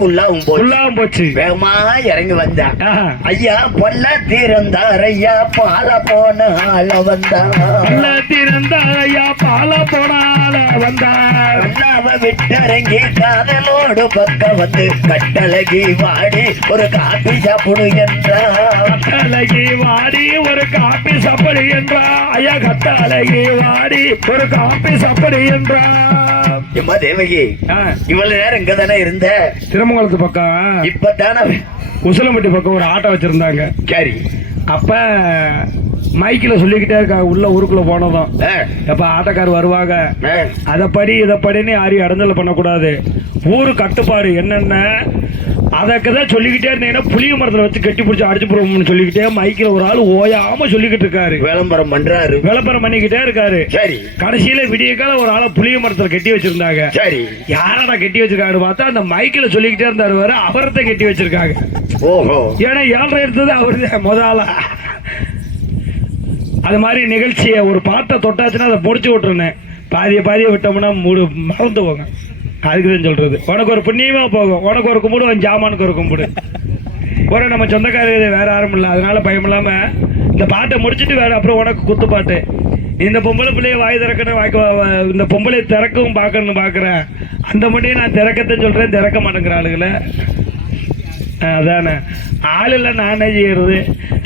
குள்ளாவும் போச்சு வேகமா இறங்கி வந்தா ஐயா பொல்ல தீர்ந்தார் ஐயா பால போன ஆள வந்தா ஐயா பால போன ஆள வந்தா விட்டரங்கி காதலோடு பக்கம் வந்து கட்டழகி வாடி ஒரு காப்பி சாப்பிடு என்றா கட்டழகி வாடி ஒரு காப்பி சாப்பிடு என்றா ஐயா கட்டழகி வாடி ஒரு காப்பி சாப்பிடு என்றா தேவகி இவ்வளவு நேரம் இங்க தானே இருந்த திருமங்கலத்து பக்கம் இப்பதானே உசிலம்பட்டி பக்கம் ஒரு ஆட்டோ வச்சிருந்தாங்க சரி அப்ப மைக்கில் சொல்லிக்கிட்டே இருக்கா உள்ள ஊருக்குள்ள போனதும் எப்ப ஆட்டோக்கார் வருவாங்க அதப்படி இதப்படின்னு யாரையும் அடைஞ்சல பண்ணக்கூடாது ஊரு கட்டுப்பாடு என்னென்ன அதற்குதான் சொல்லிக்கிட்டே இருந்தீங்கன்னா புளிய மரத்துல வச்சு கட்டி பிடிச்சி அடிச்சு போடுவோம்னு சொல்லிக்கிட்டே மைக்கில் ஒரு ஆள் ஓயாம சொல்லிக்கிட்டு இருக்காரு விளம்பரம் பண்றாரு விளம்பரம் பண்ணிக்கிட்டே இருக்காரு சரி கடைசியில விடிய கால ஒரு ஆளை புளிய மரத்துல கட்டி வச்சிருந்தாங்க சரி யாரடா கட்டி வச்சிருக்காரு பார்த்தா அந்த மைக்கில் சொல்லிக்கிட்டே இருந்தாரு வேற அவரத்தை கட்டி வச்சிருக்காங்க ஓஹோ ஏன்னா 7.5 எடுத்தது அவரு முதல்ல அது மாதிரி நிகழ்ச்சியை ஒரு பாட்டை தொட்டாச்சுன்னா அதை முடிச்சு விட்டுருனேன் பாதியை விட்டோம்னா மறந்து போங்க அதுக்குதான் சொல்றது உனக்கு ஒரு புண்ணியமா போகும் உனக்கு ஒரு கும்பிடு உன் ஜாமானுக்கு ஒரு கும்பிடு ஒரு நம்ம சொந்தக்காரர் வேற யாரும் இல்லை அதனால பயம் இல்லாம இந்த பாட்டை முடிச்சுட்டு வேற அப்புறம் உனக்கு குத்து பாட்டு இந்த பொம்பளை பிள்ளைய வாய் திறக்கணும் இந்த பொம்பளை திறக்கவும் பார்க்கணும்னு பாக்குறேன் அந்த மட்டும் நான் திறக்கத்தான் சொல்றேன் திறக்க மாட்டேங்கிற ஆளுகளை அதானே ஆள் இல்லை நானே செய்யறது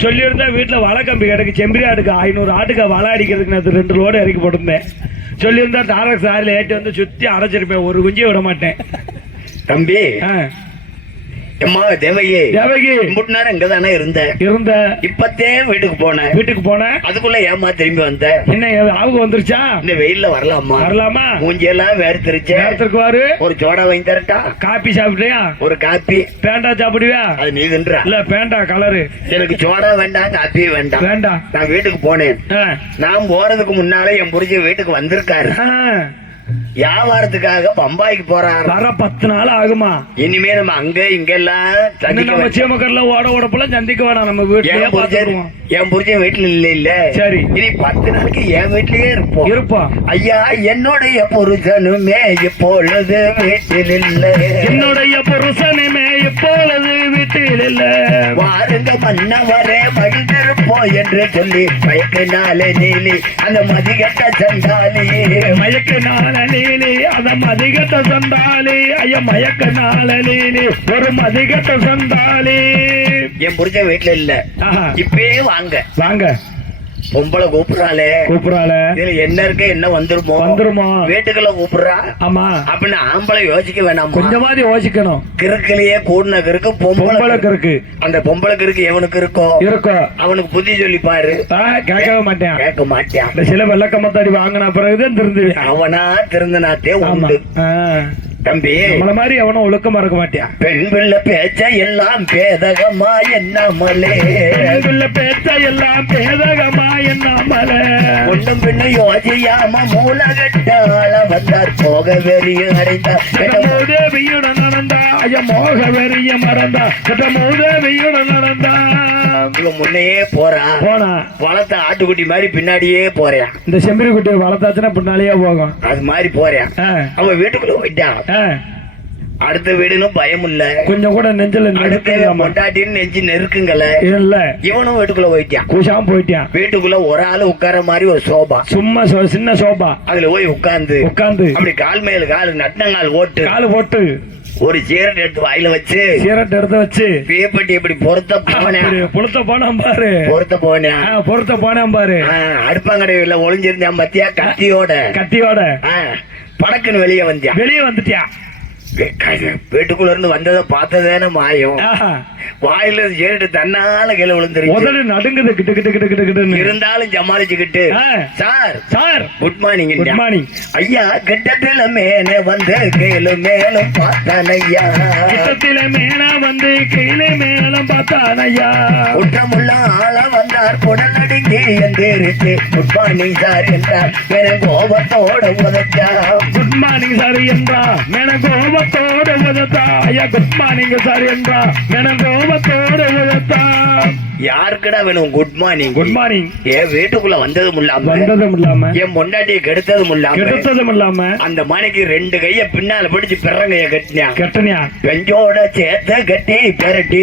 சொல்லியிருந்தா வீட்டில் வலை கம்பி கிடக்கு செம்பரி ஆட்டுக்கு 500 ஆட்டுக்கு வலை அடிக்கிறதுக்கு நான் 2 லோடு இறக்கி போட்டிருந்தேன் சொல்லியிருந்தா டாரக்ஸ் ஆறில் ஏற்றி வந்து சுற்றி அடைச்சிருப்பேன் ஒரு குஞ்சியை விட மாட்டேன் தம்பி தேவகி நேரம் இங்கதானே இருந்த இப்பத்தே வீட்டுக்கு போனேன் அதுக்குள்ள ஏமா திரும்பி வந்த என்ன அவங்க வந்துருச்சா இந்த வெயில்ல வரலாமா மூஞ்சியெல்லாம் வேர்த்திருச்சு ஒரு சோடா வாங்கி தரட்டா காப்பி சாப்பிட்டியா ஒரு காப்பி பேண்டா சாப்பிடுவியா அது நீ தின்றா இல்ல பேண்டா கலரு எனக்கு சோடா வேண்டாம் காப்பி வேண்டாம் நான் வீட்டுக்கு போனேன் நான் போறதுக்கு முன்னாலே என் புரிஞ்ச வீட்டுக்கு வந்திருக்காரு வியாபாரத்துக்காக பம்பாய்க்கு போறாரு வர 10 நாள் ஆகுமா இனிமே நம்ம அங்க இங்க எல்லாம் சீமக்கர்ல ஓடப்பெல்லாம் சந்திக்க வேணாம் நம்ம வீட்டுல என் புரிஞ்ச வீட்டுல இல்ல சரி இனி 10 நாளைக்கு என் வீட்லயே இருப்போம் ஐயா என்னுடைய புருஷனுமே இப்பொழுது வீட்டில் இல்ல என்னுடைய புருஷனுமே இப்பொழுது வீட்டில் இல்ல வாருங்க மன்னவரே மனிதருப்போம் என்று சொல்லி மயக்கினாலே நீலி அந்த மதிகட்ட சண்டாலி மயக்கினால நீலி அந்த மதிகட்ட சண்டாலி ஐயா மயக்கினால நீலி ஒரு மதிகட்ட சண்டாலி என் புரிஞ்ச வீட்டுல இல்ல இப்பயே வாங்க பொம்பளை கூப்பிடுறாளே இதுல என்ன இருக்கு என்ன வந்துருமோ வீட்டுக்குள்ள கூப்பிடுறா ஆமா அப்படின்னு ஆம்பளை யோசிக்க வேண்டாம் கொஞ்சமாவது யோசிக்கணும் கிறுக்கிலேயே கூடின கிறுக்கு பொம்பளை கிறுக்கு அந்த பொம்பளை கிறுக்கு எவனுக்கு இருக்கோ அவனுக்கு புத்தி சொல்லி பாரு கேட்க மாட்டான் சில வெள்ளக்கமத்தாடி வாங்கின பிறகுதான் திருந்துவேன் அவனா திருந்தினாத்தே உண்டு தம்பி நம்மள மாதிரி அவனும் ஒழுக்கமா இருக்க மாட்டியான் பெண் பிள்ளை பேச்ச எல்லாம் பேதகமா என்னாமலே பேச்ச எல்லாம் பேதகமா என்னாமலே ஒன்றும் பின்ன யோசியாம மூலகட்டாள வந்தார் போக வெறிய அடைந்தார் மோதேவியுடன் நடந்தா ஐயா மோக வெறிய மறந்தா மோதேவியுடன் நடந்தா முன்னையே போனா வளர்த்த ஆட்டுக்குட்டி மாதிரி பின்னாடியே போறேன் இந்த செம்பரி குட்டி வளர்த்தாச்சுன்னா பின்னாலேயே போகும் அது மாதிரி போறேன் அவன் வீட்டுக்குள்ள போயிட்டான் அடுத்த வீடுன்னு பயம் இல்ல கொஞ்சம் கூட நெஞ்சல பொண்டாட்டின்னு நெஞ்சு நெருக்குங்கள இல்ல இவனும் வீட்டுக்குள்ள போயிட்டான் வீட்டுக்குள்ள ஒரு ஆளு உட்கார மாதிரி ஒரு சோபா சும்மா சின்ன சோபா அதுல போய் உட்கார்ந்து அப்படி கால் மேல கால் நட்டங்கால் போட்டு ஒரு சீரட் எடுத்து வாயில வச்சு பேப்பட்டி இப்படி பொறுத்த போனேன் பாரு அடுப்பாங்கடையில ஒளிஞ்சிருந்தேன் பத்தியா கத்தியோட படக்குன்னு வெளியே வந்துட்டியா வீட்டுக்குள்ள இருந்து வந்ததை பார்த்ததேன மாயம் வாயில சேரிட்டு தன்னால கீழே விழுந்துருக்கு நடுங்குது கிட்டு இருந்தாலும் சமாளிச்சுக்கிட்டு சார் குட் மார்னிங் ஐயா கிட்டத்தில மேலே வந்து கீழே மேலும் பார்த்தான் ஐயா குற்றமுள்ள ஆள வந்தார் குடல் நடுங்கி எந்திரிச்சு குட் மார்னிங் சார் என்றார் என கோபத்தோட உதச்சா குட் மார்னிங் சார் என்றா என கோபத்தோட உதத்தா ஐயா குட் மார்னிங் சார் என்றா என கோபத்தோட உதத்தா யாருக்குடா வேணும் குட் மார்னிங்? Good morning. என் வீட்டுக்குள்ள வந்ததும் இல்லாம என் பொண்டாட்டியை கெடுத்ததும் இல்லாம அந்த மணிக்கு 2 கைய பின்னால பிடிச்சு பிறங்கைய கட்டினியா பெஞ்சோட சேர்த்த கட்டி பெரட்டி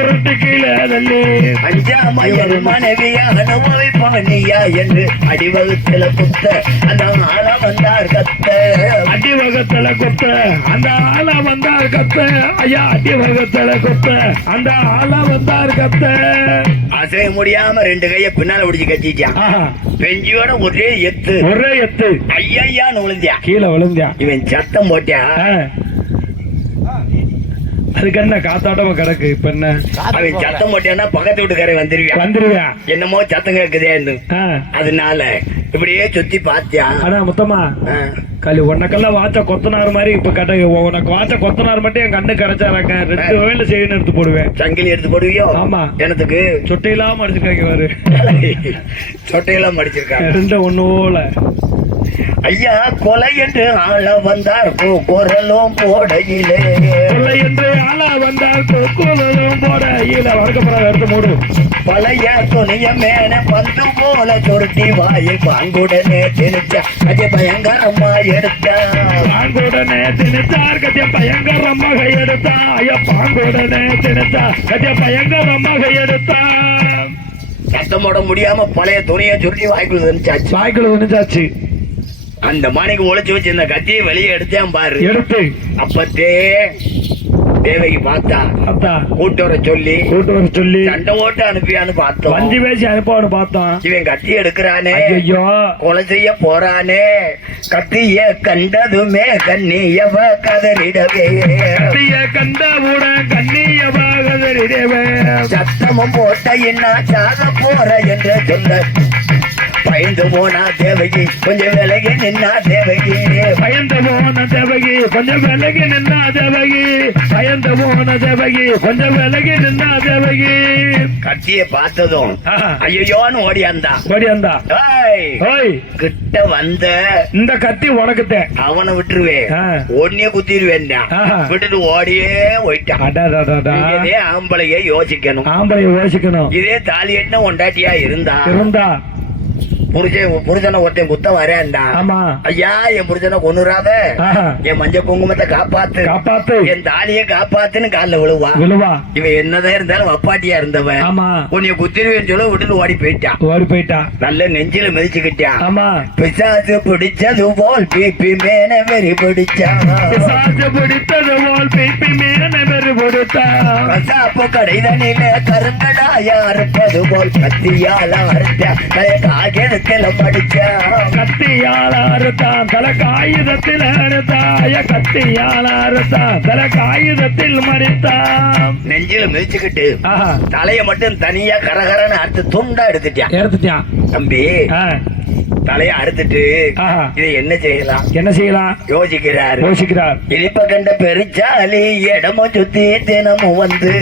விட்டு கீழே தள்ளி அஞ்சாமையர் மனைவியா அனுபவிப்பானியா என்று அடிவகுத்துல குத்த அந்த ஆளா வந்தார் கத்த. அடிவகத்துல குத்த அந்த ஆளா வந்தார் கத்த. ஐயா அடிவகத்துல குத்த அந்த ஆளா வந்தார் கத்த. அசைய முடியாம 2 கைய பின்னால பிடிச்சு கட்டிட்டான். பெஞ்சியோட ஒரே எத்து ஐயான்னு விழுந்தியா, கீழே விழுந்தியா. இவன் சத்தம் போட்டியா, அதுக்கு என்ன காத்தாட்டமா கிடக்கு. இப்ப என்ன அவன் சத்தம் போட்டியானா பக்கத்து வீட்டுக்காரன் வந்துருவியா, என்னமோ சத்தம் கேக்குதேன்னு. அதனால இப்படியே சுத்தி பாத்தியா. அதான் மொத்தமா களி உனக்கெல்லாம் வாச்ச கொத்தனார் மாதிரி இப்ப கட்ட உனக்கு வாச்ச கொத்தனார் மட்டும் என் கண்ணு கிடைச்சாராங்க 2 வயல செய்யணும் எடுத்து போடுவேன். சங்கிலி எடுத்து போடுவியோ? ஆமா. எனக்கு சொட்டையெல்லாம் மடிச்சிருக்காங்க பாரு. சொட்டையெல்லாம் மடிச்சிருக்காங்க 2 ஒண்ணு போல. ஐயா கொலை என்று ஆள வந்தார் குரலும் போடையிலே, கொலை என்று ஆள வந்தார் குரலும் போடையில. வழக்கப்படாத எடுத்து மூடு. பழைய துணிய மேல பந்து போல சுருட்டி வாயில் பாங்குடனே திணிச்சா கஜ பயங்கரமா எடுத்தா. பாங்குடனே திணிச்சார் கஜ பயங்கரமாக எடுத்தா. ஐயா பாங்குடனே திணிச்சா கஜ பயங்கரமாக எடுத்தா. சத்தம் போட முடியாம பழைய துணியை சுருட்டி வாய்க்குள்ள திணிச்சாச்சு. அந்த மணிக்கு ஒளிச்சு வச்சு இந்த கத்தியை வெளியே எடுத்தேன் பாரு. எடுத்து அப்பத்தே தேவைக்கு பார்த்தா கூட்டு வர சொல்லி சண்டை ஓட்டு அனுப்பியான்னு பார்த்தோம். 5 பேசி அனுப்பான்னு பார்த்தோம். இவன் கத்தி எடுக்கிறானே, ஐயோ கொலை செய்ய போறானே. கத்திய கண்டதுமே கண்ணியவ கதறிடவே, கண்டவுடன் கண்ணியவ கதறிடவே. சத்தமும் போட்ட என்ன சாக போற என்று சொல்ல பயந்து போனா தேவகி கொஞ்சம் விலகி நின்னா தேவகி. பயந்து போன தேவகி கொஞ்சம் விலகி நின்னா தேவகி. பயந்து போன தேவகி கொஞ்சம் விலகி நின்னா தேவகி. கத்திய பார்த்ததும் ஐயோன்னு ஓடியாந்தா. கிட்ட வந்த இந்த கத்தி உனக்குத்த அவனை விட்டுருவேன், ஒன்னே குத்திடுவேன். விட்டுட்டு ஓடியே போயிட்டான். இதே ஆம்பளைய யோசிக்கணும். இதே தாலி என்ன ஒண்டாட்டியா இருந்தா புருஷனை ஒருத்தன் குத்த வரேன்டா. ஐயா என் புருஷனை கொண்டுறாத, என் மஞ்ச குங்குமத்தை காப்பாத்து, என் தாலியை காப்பாத்துன்னு காலில் விழுவா. இவன் என்னதான் இருந்தாலும் வப்பாட்டியா இருந்தவன். உன்னைய குத்திருவேன்னு சொல்ல விட்டுட்டு ஓடி போயிட்டான். நல்ல நெஞ்சில மிதிச்சுக்கிட்டான். பிசாசு பிடிச்சது போல் பிபி மேன வெறி பிடிச்சான். கசாப்பு கடைதனில கருங்கடாயா இருப்பது போல் கத்தியால அறுத்த கத்தியால அறுத்தான் தலை காயுதத்தில் அறுத்தாய. கத்தியால அறுத்தான் தலை காயுதத்தில் மடித்தான். நெஞ்சில மிதிச்சுக்கிட்டு தலைய மட்டும் தனியா கரகரன்னு அறுத்து துண்டா எடுத்துட்டான். தம்பி தலைய அறுத்துட்டு இதை என்ன செய்யலாம் யோசிக்கிறார். இனிப்ப கண்ட பெருச்சாலி இடமும் சுத்தி தினமும் வந்து,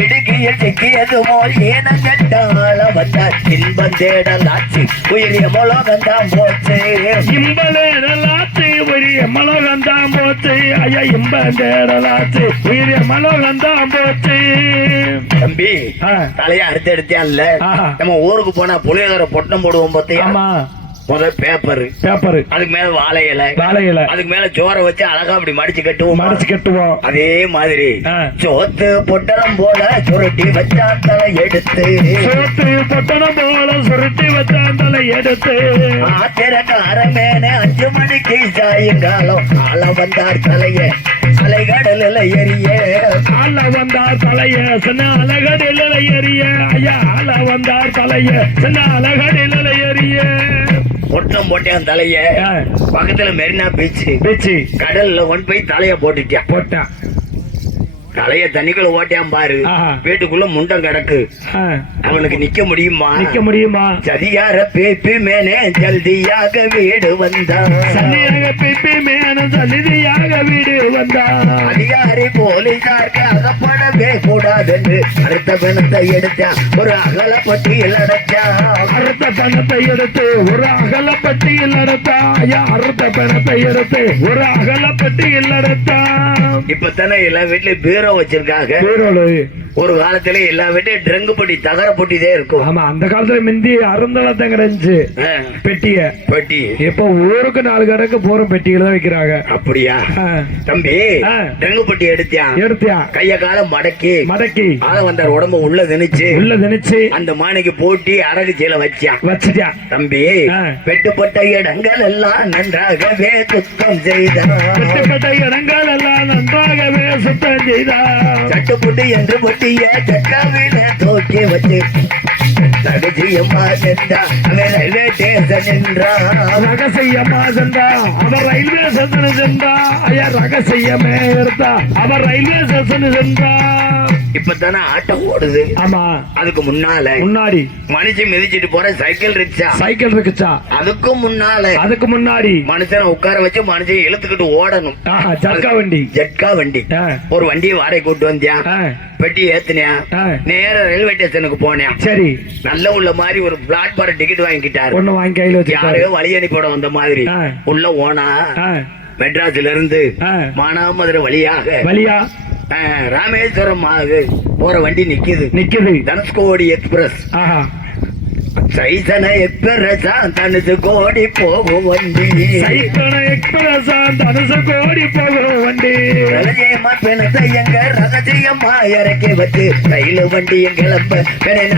இடுக்கிய சிக்கியது போல் ஏன கட்டால வந்தார். இன்பம் தேடலாச்சு உயிரிய மொழகந்தான் போச்சு. இம்பலேடலாச்சு உயிரிய மொழகந்தான் போச்சு. ஐயா இன்பம் தேடலாச்சு உயிரிய மொழகந்தான் போச்சு. தம்பி தலைய அறுத்து எடுத்தியா இல்ல, நம்ம ஊருக்கு போனா புளியோதரை பொட்டம் போடுவோம் பார்த்தியா. முதல் பேப்பர் அதுக்கு மேல வாழை இலை, அதுக்கு மேல சோறை வச்சு அழகா அப்படி மடிச்சு கட்டுவோம். அதே மாதிரி சோத்து பொட்டலம் போல சுருட்டி வச்சான் தலை எடுத்து ஆத்திரக்காரமேன 5 மணிக்கு சாயங்காலம் ஆள வந்தார் தலைய அலைகடல எரிய. ஆள வந்தார் தலைய சின்ன அலகடல எரிய. ஐயா ஆள வந்தார் தலைய சின்ன அலகடல எரிய. பொட்டம் போட்டேன் தலைய பக்கத்துல மெரினா பீச் கடல்ல கொண்டு போய் தலைய போட்டான். தலைய தண்ணிக்குள்ள ஓட்டியான் பாரு. ஆஹா. வீட்டுக்குள்ள முண்டம் கிடக்கு. ஆ. அவனுக்கு நிக்க முடியுமா? நிக்க முடியுமா? சரியார பேப்பி மேனே ஜல்தியாக வீடு வந்தான். சல்லியாக பிப்பி மேனும் சல்லியாக வீடு வந்தான். அதிகாரி போலீசாருக்கு அகப்படவே கூடாதென்று அடுத்த பணத்தை எடுத்தான், ஒரு அகல பட்டியல் அடைச்சான். அறுத்த பணத்தை எடுத்து ஒரு அகலப்பட்டியில் அடைத்தான். ஐயா, அறுத்த பணத்தை எடுத்து ஒரு அகலப்பட்டியில் அடைத்தான். இப்பதானே எல்லா வீட்லயும் பீரோ வச்சிருக்காங்க. பீரோலு. ஒரு காலத்துல எல்லா வீட்லயும் ட்ரங்கு பொட்டி தகர பொட்டிதே இருக்கும். ஆமா, அந்த காலத்துல மிந்தி அருந்தளத்தை கிடைச்சு பெட்டிய. பெட்டி இப்ப ஊருக்கு 4 கடைக்கு போற பெட்டிகள் தான் வைக்கிறாங்க. அப்படியா? தம்பி, ட்ரங்கு பொட்டி எடுத்தியா? கைய கால மடக்கி ஆள வந்தார், உடம்பு உள்ள திணிச்சு அந்த மானைக்கு போட்டி அரகு சீல வச்சியா தம்பி. வெட்டுப்பட்ட இடங்கள் எல்லாம் நன்றாகவே சுத்தம் செய்தான். இடங்கள் எல்லாம் நன்றாகவே சுத்தம் செய்தான். சட்டுப்புட்டு என்று பொட்டிய சட்டாவில தோக்கி வச்சு ரகசியமா சென்றா அவன் ரயில்வே ஸ்டேஷன் என்றான். ரகசியமா சென்றா அவர் ரயில்வே ஸ்டேஷன் சென்றா. ஐயா, ரகசியமே இருந்தா அவர் ரயில்வே ஸ்டேஷன் சென்றா. இப்பதானே ஆட்டம் ஓடுது. ஆமா, அதுக்கு முன்னாடி மனுஷன் மிதிச்சிட்டு போற சைக்கிள் ரிக்ஷா. அதுக்கு முன்னாடி மனுஷனை உட்கார வச்சு மனுஷன் இழுத்துக்கிட்டு ஓடணும். ஜட்கா வண்டி. ஒரு வண்டியை வாடகை கூட்டு வந்தியா, பெட்டி ஏத்துனியா, நேர ரயில்வே ஸ்டேஷனுக்கு போனியா. சரி, நல்ல உள்ள மாதிரி ஒரு பிளாட்பார டிக்கெட் வாங்கிட்டாரு. ஒண்ணு வாங்கி கையில வச்சு யாரையோ வழி அனுப்பிட வந்த மாதிரி உள்ள ஓனா மெட்ராஸ்ல இருந்து மானாமதுரை வழியா ராமேஸ்வரம் போற வண்டி நிக்குது. தனுஷ்கோடி எக்ஸ்பிரஸ். சைதன எக்ஸ்பிரஸ் தனுஷ்கோடி போகும் வண்டி. எங்க ரகசியமா இறக்கி வச்சு ரயில் வண்டியும் கிளம்ப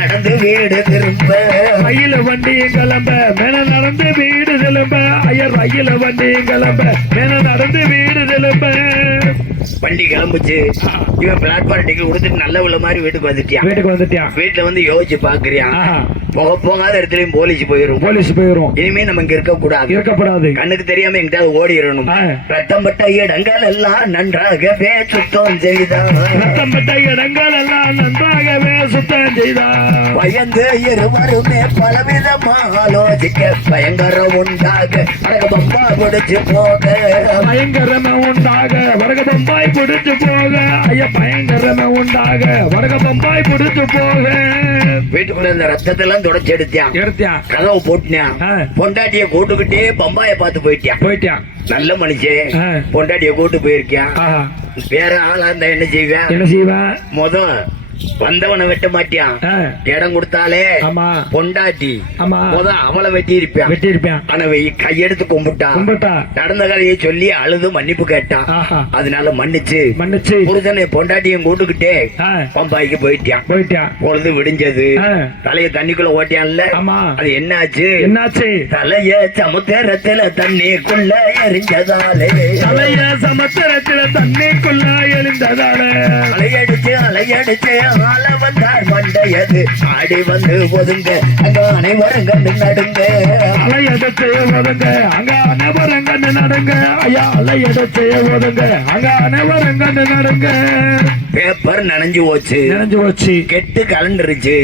நடந்து வீடு திரும்ப. ரயில் வண்டியும் கிளம்ப நடந்து வீடு திரும்ப. ஐயர் ரயில் வண்டியும் கிளம்ப நடந்து வீடு திரும்ப. வண்டி கிளம்புச்சு. இவன் பிளாட்பார்ம் டிக்கெட் கொடுத்துட்டு நல்ல உள்ள மாதிரி வீட்டுக்கு வந்துட்டியான். வீட்டுல வந்து யோசிச்சு பாக்குறியான், போகாத இடத்துலயும் போலீஸ் போயிரும். இனிமே நம்ம இங்க இருக்கக்கூடாது. கண்ணுக்கு தெரியாம எங்கிட்ட ஓடிடணும். ரத்தம் பட்ட இடங்கள் எல்லாம் நன்றாகவே சுத்தம் செய்தான். பயந்து இருவருமே பலவிதமா ஆலோசிக்க பயங்கரம் உண்டாக பம்பா பிடிச்சு போக. பம்பாய் பிடிச்சு போக. ஐயா, பயங்கரமே உண்டாக பம்பாய் பிடிச்சு போக. வீட்டுக்குள்ள இந்த ரத்தத்தெல்லாம் தொடச்சு எடுத்தியான். கதவை போட்டினான். பொண்டாட்டிய கூட்டுக்கிட்டே பம்பாய பார்த்து போயிட்டான். நல்ல மனுஷன். பொண்டாட்டிய கூட்டு போயிருக்கியான். வேற ஆளா இருந்தா என்ன செய்வேன்? வந்தவனை வெட்ட மாட்டியான். இடம் கொடுத்தாலே பொண்டாட்டி அவளை வெட்டி இருப்பான். ஆனா கையெடுத்து கும்பிட்டான். நடந்த கதையை சொல்லி அழுது மன்னிப்பு கேட்டான். அதனால மன்னிச்சு புருஷனை பொண்டாட்டியும் கூட்டுக்கிட்டே பம்பாய்க்கு போயிட்டான். பொழுது விடிஞ்சது. தலைய தண்ணிக்குள்ள ஓட்டியான்ல. அது என்னாச்சு? தலைய சமுத்திரத்துல தண்ணிக்குள்ள எரிஞ்சதாலே. அலையடிச்சு ஆள வந்தார் மண்டையது ஆடி வந்து ஒதுங்க அங்க அனைவரும் கண்டு நடுங்க. அலையடிச்சு ஒதுங்க அங்க அனைவரும் கண்டு நடுங்க. ஐயா, அலையடிச்சு ஒதுங்க அங்க அனைவரும் கண்டு நடுங்க. பேப்பர் நனைஞ்சு போச்சு. கெட்டு கலண்டுருச்சு.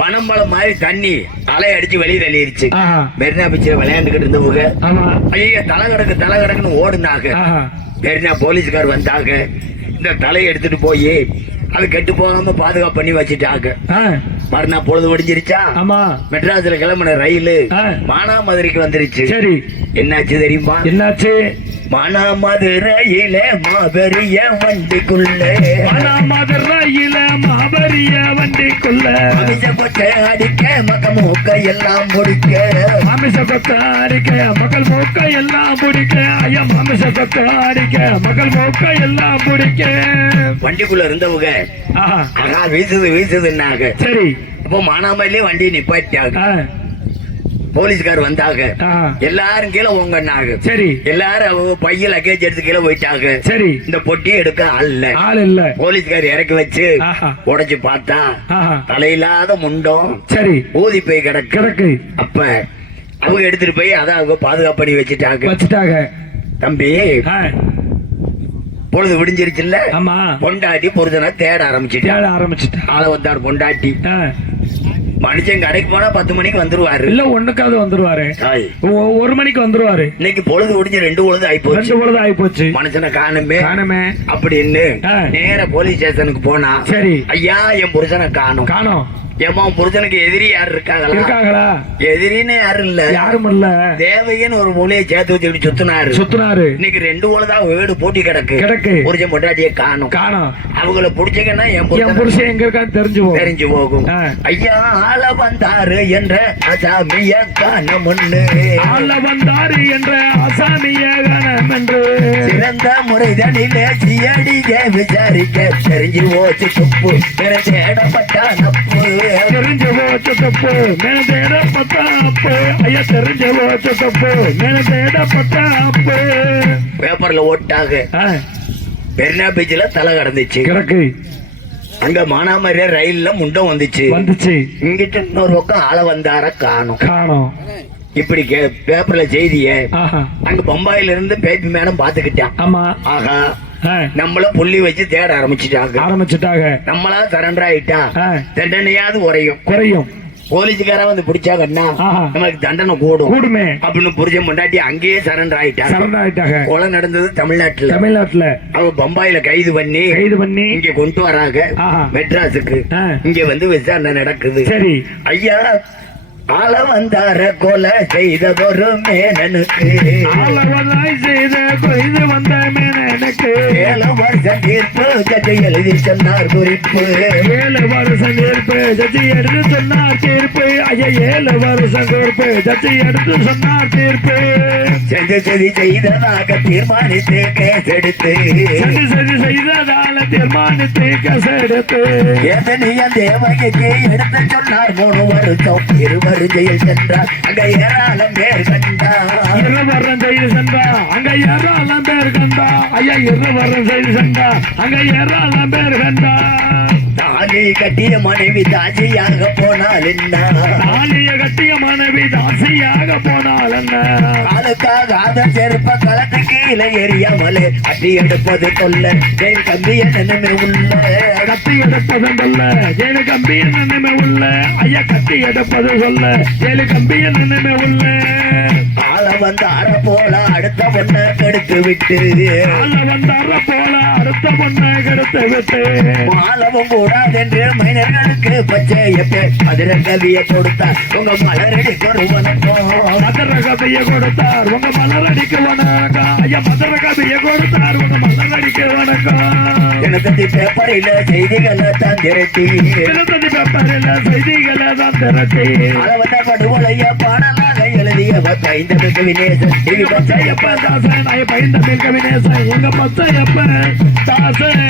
பனம்பழம் மாதிரி தண்ணி அலை அடிச்சு வெளியே தள்ளிருச்சு. மெரினா பீச்சில் விளையாண்டுகிட்டு இருந்தவங்க ஐயா தலை கிடக்குன்னு ஓடுனாங்க. மெரினா போலீஸ்கார் வந்தாங்க. இந்த தலையை எடுத்துட்டு போய் அது கெட்டு போகாம பாதுகாப்பு பண்ணி வச்சுட்டாங்க. மறுநாள் பொழுது முடிஞ்சிருச்சா. மெட்ராஸ்ல கிளம்பின ரயில் மானாமதுரைக்கு வந்துருச்சு. சரி, என்னாச்சு தெரியுமா? மானாமதுரையில மாபெரிய வண்டிக்குள்ள அமிஷ கொட்டை அடிக்க மக்கள் மூக்க எல்லாம் முடிக்க. மக்கள் மூக்க எல்லாம் முடிக்க. வண்டிக்குள்ள இருந்தவங்க வீசுதுன்னாங்க. சரி, இப்போ மானாமதுரையிலே வண்டியை நிப்பாட்டியாங்க. போலீஸ்கார் வந்தாங்க. எல்லாரும் கீழே ஓங்கன்னாங்க. சரி, எல்லாரும் அவங்க பைய லக்கேஜ் எடுத்து கீழே போயிட்டாங்க. சரி, இந்த பொட்டி எடுக்க ஆள் இல்ல. போலீஸ்கார் இறக்கி வச்சு உடைச்சு பார்த்தா தலையில்லாத முண்டம். சரி, ஊதி போய் கிடக்கு. அப்ப அவங்க எடுத்துட்டு போய் அதான் அவங்க பாதுகாப்பு பண்ணி வச்சுட்டாங்க. தம்பி, பொழுது விடிஞ்சிருச்சுல்ல. ஆமா. பொண்டாட்டி புருஷனை தேட ஆரம்பிச்சுட்டு ஆரம்பிச்சுட்டா. ஆள வந்தார் பொண்டாட்டி. ஆ. மனுஷன் கடைக்கு போனா 10 மணிக்கு வந்துருவாரு. இல்ல ஒண்ணுக்காவது வந்துருவாரு. ஆய். 1 மணிக்கு வந்துருவாரு. இன்னைக்கு பொழுது விடிஞ்சு 2 பொழுது ஆயிப்போச்சு. 2 பொழுது ஆயிப்போச்சு. மனுஷனை காணுமே காணுமே அப்படின்னு ஆ. நேர போலீஸ் ஸ்டேஷனுக்கு போனா, சரி ஐயா என் புருஷனை காணும். காணோம். ஏமா உன் புருஷனுக்கு எதிரி யாரு இருக்காங்களா? இருக்காங்களா? எதிரின்னு யாரும் இல்ல. யாரும் இல்ல. தேவையன்னு ஒரு மூலையை சேர்த்து வச்சுக்கிட்டு சுத்தினாரு. இன்னைக்கு 2 பொழுதா வீடு போட்டி கிடக்கு. புருஷன் பொண்டாட்டியை காணும். அவங்கள புடிச்சீங்கன்னா என் புருஷன் எங்க இருக்கான்னு தெரிஞ்சு போகும். ஐயா ஆள வந்தாரு என்ற அசாமிய காணம் ஒண்ணு. ஆள வந்தாரு என்ற அசாமிய காணம் என்று சிறந்த முறைதனிலே சியடிக விசாரிக்க தெரிஞ்சு போச்சு துப்பு தேடப்பட்ட நப்பு. தெரிஞ்சு போச்சு தப்பு மேல தேடப்பட்ட அப்பு. ஐயா தெரிஞ்சு போச்சு தப்பு மேல தேடப்பட்ட அப்பு. பேப்பர்ல ஓட்டாக பெர்னா பீச்ல தலை கடந்துச்சு கிடக்கு. அங்க மானாமரியா ரயில்ல முண்டம் வந்துச்சு. இங்கிட்ட இன்னொரு பக்கம் ஆள வந்தார காணும். இப்படி பேப்பர்ல செய்திய அங்க பம்பாயில இருந்து பேபி மேடம் பாத்துக்கிட்டான். ஆமா. ஆகா நம்மள புள்ளி வச்சு தேட ஆரம்பிச்சுட்டாங்க. நம்மளா சரண்டர் ஆயிட்டா தண்டனையாவது குறையும். போலீஸ்கார வந்து பிடிச்சாங்கன்னா நமக்கு தண்டனை கூடுமே அப்படின்னு புரிஞ்ச முன்னாடி அங்கேயே சரண்டர் ஆயிட்டாங்க. கொலை நடந்தது தமிழ்நாட்டுல. அவ பம்பாயில கைது பண்ணி இங்க கொண்டு வராங்க மெட்ராஸுக்கு. இங்க வந்து விசாரணை நடக்குது. சரி ஐயா ஆள வந்தார கொலை செய்ததொரு மேனனுக்கு. 7 வருஷம் தீர்ப்பு ஜட்ஜி எழுதி சொன்னார் குறிப்பு. 7 வருஷம் தீர்ப்பு ஜட்ஜி எடுத்து சொன்னார் தீர்ப்பு. ஐயா 7 வருஷம் தீர்ப்பு ஜட்ஜி எடுத்து சொன்னார் தீர்ப்பு. சதி செய்ததாக தீர்மானித்து கேஸ் எடுத்து எதனிய தேவகைக்கு எடுத்து சொன்னார் 3 வருஷம் 2 வருஷம் சென்றார். அங்க ஏராளம் பேர் கண்டா. 2 வருஷம் செய்து சென்றா அங்க ஏராளம் பேர் கண்டா. ஐயா 2 வருஷம் செய்து சென்றா அங்க ஏராளம் பேர் கண்டா. தாலி கட்டிய மனைவி தாசியாக போனால் என்ன? தாலிய கட்டிய மனைவி தாசியாக போனால் என்ன? காலுக்காக செருப்ப களத்து கீழே எரியாமலே அட்டி எடுப்பது தொல்ல ஜெயில் கம்பிய நினைமை உள்ள. கத்தி எடுப்பது சொல்ல ஜெயிலு கம்பிய நினைமை உள்ள. ஐயா கத்தி எடுப்பது சொல்ல ஜெயிலு கம்பிய நினைமை உள்ள. ஆள வந்தார போல அடுத்த பொண்ணை கெடுத்து விட்டு. ஆள வந்தார போல அடுத்த பொண்ணை கெடுத்து விட்டு. மாலவும் கூடாதென்று மைனர்களுக்கு பச்சையப்பே மதுர கவியை கொடுத்தார் உங்க மலரடிக்கு ஒரு வணக்கம். மதுர கவியை கொடுத்தார் உங்க மலரடிக்கு வணக்கம். ஐயா மதுர கவியை கொடுத்தார் உங்க மலரடிக்கு வணக்கம். தினத்தந்தி பேப்பரில செய்திகளை தான் திரட்டி. அளவந்த படுகொலைய பாடலாக எழுதிய பைந்தமிழ்க வினேசன். பச்சையப்ப தாசன் பைந்தமிழ்க வினேசன் எங்க பச்சையப்ப தாசன்.